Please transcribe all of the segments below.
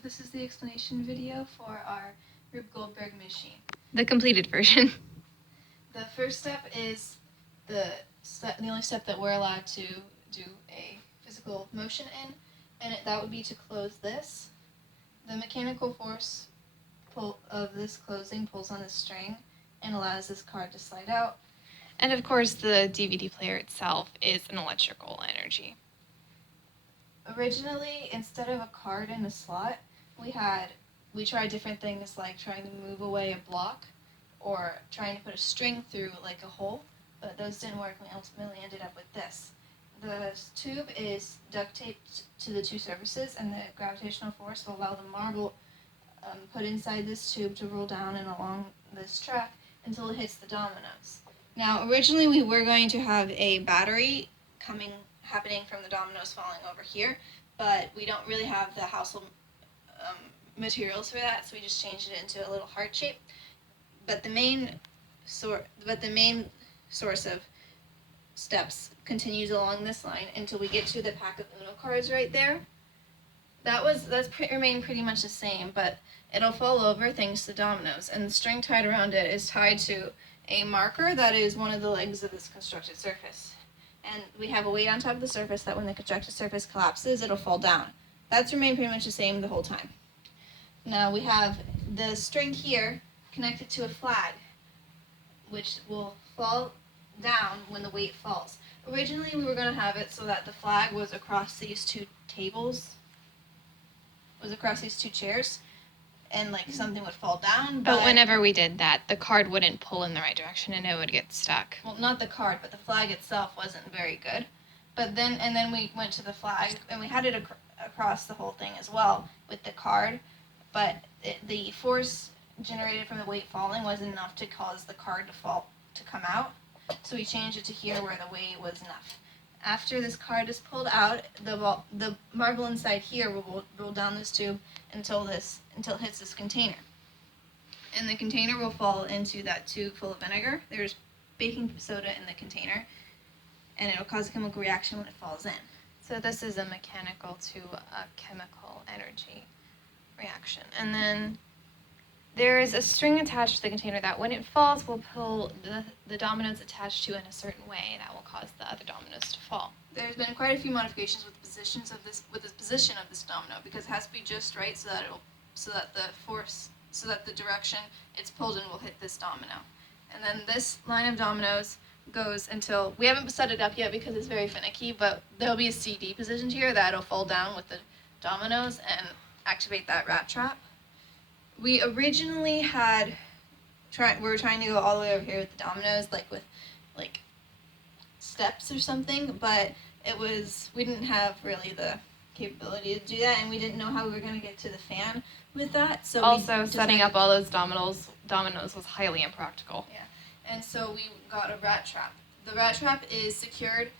So this is the explanation video for our Rube Goldberg machine. The completed version. The first step is the only step that we're allowed to do a physical motion in, and that would be to close this. The mechanical force of this closing pulls on the string and allows this card to slide out. And of course, the DVD player itself is an electrical energy. Originally, instead of a card in a slot, we tried different things like trying to move away a block or trying to put a string through like a hole, but those didn't work. We ultimately ended up with this. The tube is duct taped to the two surfaces, and the gravitational force will allow the marble put inside this tube to roll down and along this track until it hits the dominoes. Now, originally we were going to have a battery happening from the dominoes falling over here, but we don't really have the household materials for that, so we just changed it into a little heart shape. But the main source of steps continues along this line until we get to the pack of Uno cards right there. Remained pretty much the same, but it'll fall over thanks to dominoes, and the string tied around it is tied to a marker that is one of the legs of this constructed surface. And we have a weight on top of the surface that when the constructed surface collapses, it'll fall down. That's remained pretty much the same the whole time. Now we have the string here connected to a flag, which will fall down when the weight falls. Originally, we were going to have it so that the flag was across these two chairs, and like something would fall down. But whenever we did that, the card wouldn't pull in the right direction and it would get stuck. Well, not the card, but the flag itself wasn't very good. But then we went to the flag, and we had it across the whole thing as well with the card, but the force generated from the weight falling wasn't enough to cause the card to come out. So we changed it to here where the weight was enough. After this card is pulled out, the marble inside here will roll down this tube until it hits this container. And the container will fall into that tube full of vinegar. There's baking soda in the container, and it'll cause a chemical reaction when it falls in. So this is a mechanical to a chemical energy reaction. And then there is a string attached to the container that when it falls will pull the dominoes attached to in a certain way that will cause the other dominoes to fall. There's been quite a few modifications with the position of this domino, because it has to be just right so that the direction it's pulled in will hit this domino. And then this line of dominoes goes until we haven't set it up yet because it's very finicky, but there'll be a CD positioned here that'll fall down with the dominoes and activate that rat trap. We originally we were trying to go all the way over here with the dominoes, with steps or something, but we didn't have really the capability to do that, and we didn't know how we were going to get to the fan with that. So also, setting up all those dominoes was highly impractical. Yeah, and so we got a rat trap. The rat trap is secured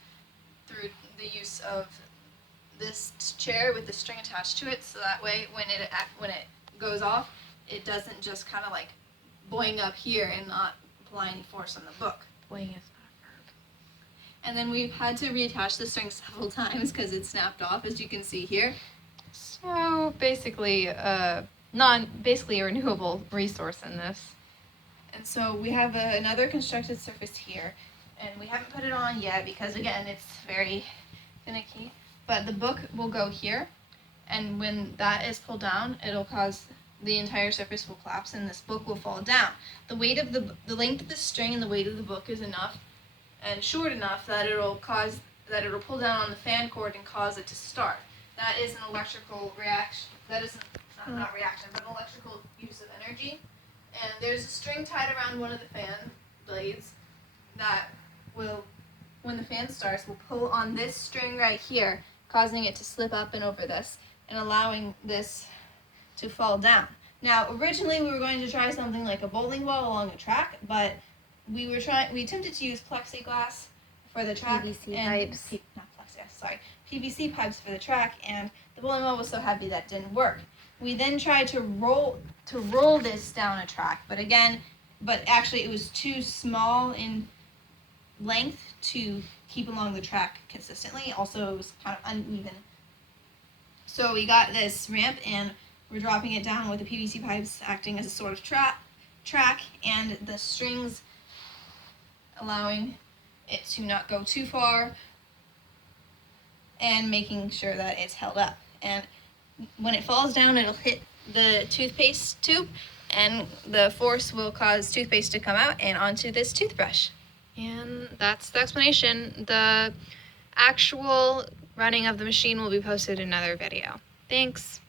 through the use of this chair with the string attached to it, so that way when it goes off, it doesn't just kind of boing up here and not apply any force on the book. Boing is not a verb. And then we've had to reattach the string several times because it snapped off, as you can see here. So basically a renewable resource in this. And so we have another constructed surface here, and we haven't put it on yet because, again, it's very finicky. But the book will go here, and when that is pulled down, it'll cause the entire surface will collapse and this book will fall down. The length of the string and the weight of the book is enough and short enough that it'll pull down on the fan cord and cause it to start. That is an electrical reaction. That is not reaction, but an electrical use of energy. And there's a string tied around one of the fan blades that will, when the fan starts, will pull on this string right here, causing it to slip up and over this and allowing this to fall down. Now, originally we were going to try something like a bowling ball along a track, but we attempted to use plexiglass for the track PVC pipes for the track, and the bowling ball was so heavy that didn't work. We then tried to roll this down a track, but actually it was too small in length to keep along the track consistently. Also, it was kind of uneven. So we got this ramp, and we're dropping it down with the PVC pipes acting as a sort of track, and the strings allowing it to not go too far and making sure that it's held up. And when it falls down, it'll hit the toothpaste tube, and the force will cause toothpaste to come out and onto this toothbrush. And that's the explanation. The actual running of the machine will be posted in another video. Thanks.